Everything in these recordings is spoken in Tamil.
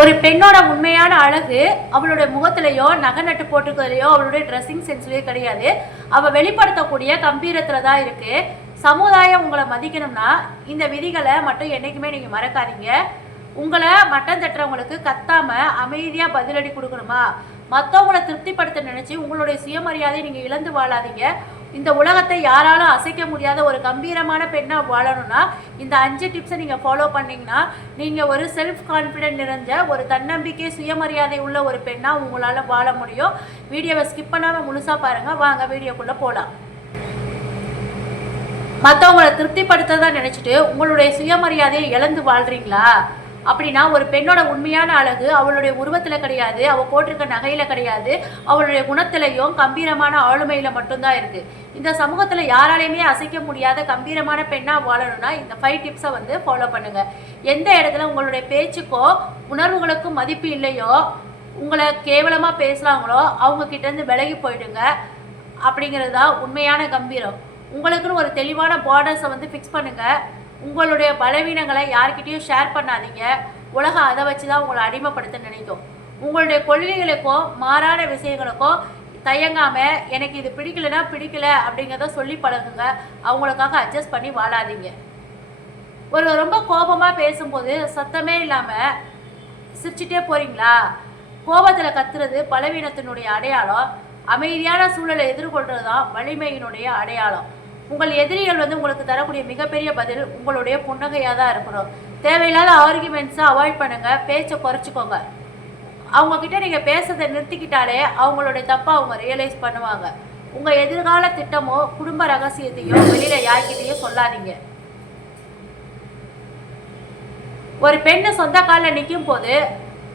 ஒரு பெண்ணோட உண்மையான அழகு அவளுடைய முகத்திலேயோ நகை நட்டு போட்டுக்கிறதுலையோ அவளுடைய ட்ரெஸ்ஸிங் சென்ஸ்லேயோ கிடையாது, அவள் வெளிப்படுத்தக்கூடிய கம்பீரத்தில் தான் இருக்குது. சமுதாயம் உங்களை மதிக்கணும்னா இந்த விதிகளை மட்டும் என்றைக்குமே நீங்கள் மறக்காதீங்க. உங்களை மட்டம் தட்டுறவங்களுக்கு கத்தாமல் அமைதியாக பதிலடி கொடுக்கணுமா, மற்றவங்களை திருப்திப்படுத்த நினச்சி உங்களுடைய சுயமரியாதையை நீங்கள் இழந்து வாழாதீங்க. இந்த உலகத்தை யாராலும் அசைக்க முடியாத ஒரு கம்பீரமான பெண்ணாக வாழணும்னா இந்த 5 டிப்ஸை நீங்கள் ஃபாலோ பண்ணிங்கன்னா நீங்கள் ஒரு செல்ஃப் கான்ஃபிடென்ட் நிறைஞ்ச ஒரு தன்னம்பிக்கை சுயமரியாதை உள்ள ஒரு பெண்ணாக உங்களால் வாழ முடியும். வீடியோவை ஸ்கிப் பண்ணாமல் முழுசாக பாருங்கள். வாங்க வீடியோக்குள்ளே போகலாம். மற்றவங்களை திருப்திப்படுத்த தான் நினச்சிட்டு உங்களுடைய சுயமரியாதையை இழந்து வாழ்கிறீங்களா? அப்படின்னா ஒரு பெண்ணோட உண்மையான அழகு அவளுடைய உருவத்தில் கிடையாது, அவள் போட்டிருக்க நகையில் கிடையாது, அவளுடைய குணத்திலையும் கம்பீரமான ஆளுமையில் மட்டும்தான் இருக்குது. இந்த சமூகத்தில் யாராலையுமே அசைக்க முடியாத கம்பீரமான பெண்ணாக வாழணும்னா இந்த 5 டிப்ஸை வந்து ஃபாலோ பண்ணுங்கள். எந்த இடத்துல உங்களுடைய பேச்சுக்கோ உணர்வுகளுக்கும் மதிப்பு இல்லையோ, உங்களை கேவலமாக பேசுகிறாங்களோ அவங்கக்கிட்டேருந்து விலகி போயிடுங்க. அப்படிங்கிறது தான் உண்மையான கம்பீரம். உங்களுக்குன்னு ஒரு தெளிவான பார்டர்ஸை வந்து ஃபிக்ஸ் பண்ணுங்கள். உங்களுடைய பலவீனங்களை யார்கிட்டையும் ஷேர் பண்ணாதீங்க. உலகம் அதை வச்சு தான் உங்களை அடிமைப்படுத்த நினைக்கும். உங்களுடைய கொள்கைகளுக்கோ மாறான விஷயங்களுக்கோ தயங்காமல் எனக்கு இது பிடிக்கலைன்னா பிடிக்கல அப்படிங்கிறத சொல்லி பழகுங்க. அவங்களுக்காக அட்ஜஸ்ட் பண்ணி வாழாதீங்க. ரொம்ப கோபமாக பேசும்போது சத்தமே இல்லாமல் சிரிச்சிட்டே போகிறீங்களா? கோபத்தில் கத்துறது பலவீனத்தினுடைய அடையாளம். அமைதியான சூழலை எதிர்கொள்கிறது தான் வலிமையினுடைய அடையாளம். உங்கள் எதிரிகள் வந்து உங்களுக்கு தரக்கூடிய மிகப்பெரிய பதில் உங்களுடைய புன்னகையாக தான் இருக்கணும். தேவையில்லாத ஆர்குமெண்ட்ஸை அவாய்ட் பண்ணுங்கள். பேச்சை குறைச்சிக்கோங்க. அவங்கக்கிட்ட நீங்கள் பேசுறதை நிறுத்திக்கிட்டாலே அவங்களுடைய தப்பை அவங்க ரியலைஸ் பண்ணுவாங்க. உங்கள் எதிர்கால திட்டமோ குடும்ப ரகசியத்தையோ வெளியில் யார்கிட்டையும் சொல்லாதீங்க. ஒரு பெண்ணு சொந்த காலில் நிற்கும் போது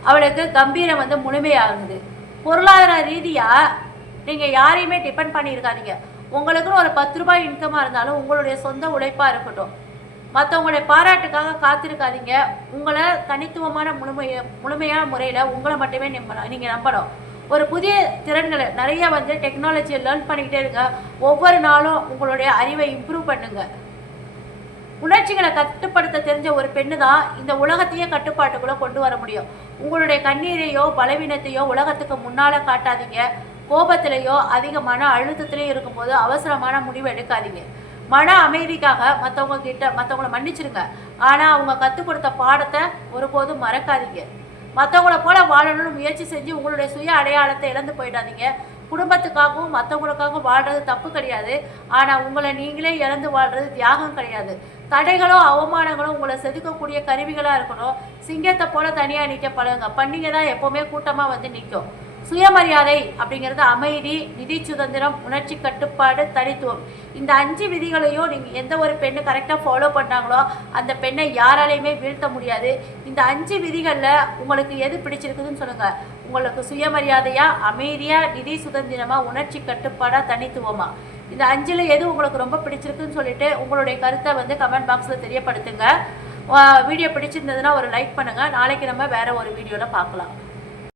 அவளுக்கு கம்பீரம் வந்து முழுமையாகுது. பொருளாதார ரீதியாக நீங்கள் யாரையுமே டிபெண்ட் பண்ணியிருக்காதீங்க. உங்களுக்குன்னு ஒரு 10 ரூபாய் இன்கமாக இருந்தாலும் உங்களுடைய சொந்த உழைப்பாக இருக்கட்டும். மற்றவங்களுடைய பாராட்டுக்காக காத்திருக்காதீங்க. உங்களை தனித்துவமான முழுமையான முறையில் உங்களை மட்டுமே நீங்கள் நம்பணும். ஒரு புதிய திறன்களை நிறைய வந்து டெக்னாலஜியை லேர்ன் பண்ணிக்கிட்டே இருங்க. ஒவ்வொரு நாளும் உங்களுடைய அறிவை இம்ப்ரூவ் பண்ணுங்க. உணர்ச்சிகளை கட்டுப்படுத்த தெரிஞ்ச ஒரு பெண்ணு தான் இந்த உலகத்தையே கட்டுப்பாட்டுக்குள்ளே கொண்டு வர முடியும். உங்களுடைய கண்ணீரையோ பலவீனத்தையோ உலகத்துக்கு முன்னால் காட்டாதீங்க. கோபத்திலேயோ அதிக மன அழுத்தத்திலேயோ இருக்கும்போது அவசரமான முடிவு எடுக்காதீங்க. மன அமைதிக்காக மற்றவங்களை மன்னிச்சிருங்க. ஆனால் அவங்க கற்றுக் கொடுத்த பாடத்தை ஒருபோதும் மறக்காதீங்க. மற்றவங்கள போல வாழணும்னு முயற்சி செஞ்சு உங்களுடைய சுய அடையாளத்தை இழந்து போயிடாதீங்க. குடும்பத்துக்காகவும் மற்றவங்களுக்காகவும் வாழ்கிறது தப்பு கிடையாது. ஆனால் உங்களை நீங்களே இழந்து வாழ்கிறது தியாகம் கிடையாது. தடைகளோ அவமானங்களோ உங்களை செதுக்கக்கூடிய கருவிகளாக இருக்கணும். சிங்கத்தை போல தனியாக நிற்க பழகுங்க. பண்டிகை தான் எப்போவுமே கூட்டமாக வந்து நிற்கும். சுயமரியாதை அப்படிங்கிறது அமைதி, நிதி சுதந்திரம், உணர்ச்சி கட்டுப்பாடு, தனித்துவம். இந்த 5 விதிகளையும் நீங்கள் எந்த ஒரு பெண்ணு கரெக்டாக ஃபாலோ பண்ணாங்களோ அந்த பெண்ணை யாராலையுமே வீழ்த்த முடியாது. இந்த 5 விதிகளில் உங்களுக்கு எது பிடிச்சிருக்குதுன்னு சொல்லுங்கள். உங்களுக்கு சுயமரியாதையா, அமைதியா, நிதி சுதந்திரமா, உணர்ச்சி கட்டுப்பாடா, தனித்துவமா, இந்த 5ல் எது உங்களுக்கு ரொம்ப பிடிச்சிருக்குன்னு சொல்லிட்டு உங்களுடைய கருத்தை வந்து கமெண்ட் பாக்ஸில் தெரியப்படுத்துங்க. வீடியோ பிடிச்சிருந்ததுன்னா ஒரு லைக் பண்ணுங்கள். நாளைக்கு நம்ம வேறு ஒரு வீடியோவில் பார்க்கலாம்.